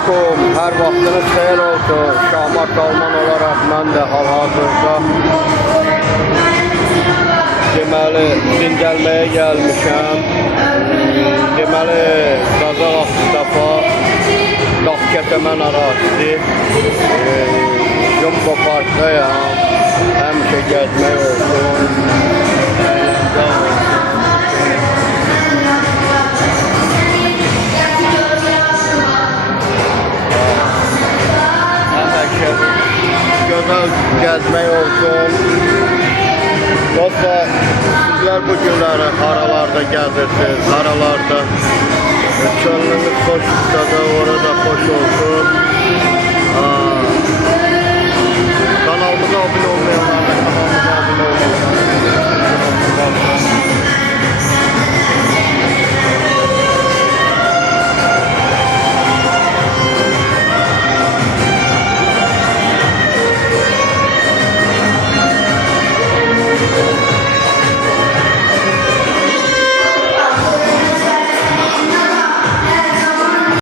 Aleyküm, her vaxtınız xeyir olsun. Şahmat Salman olaraq mən də hal-hazırda deməli dincəlməyə gəlmişəm. Deməli Qazax Mustafa Daxkətəmən ərazisi Jumbo Parkdayam. Həmişə gəzmək olsun. Gözəl gəzmək olsun. Dostlar, sizlər bu günləri haralarda gəzirsiniz, haralarda könlünüz xoşsa da orada xoş olsun. Kanalımıza abunə olmayanlar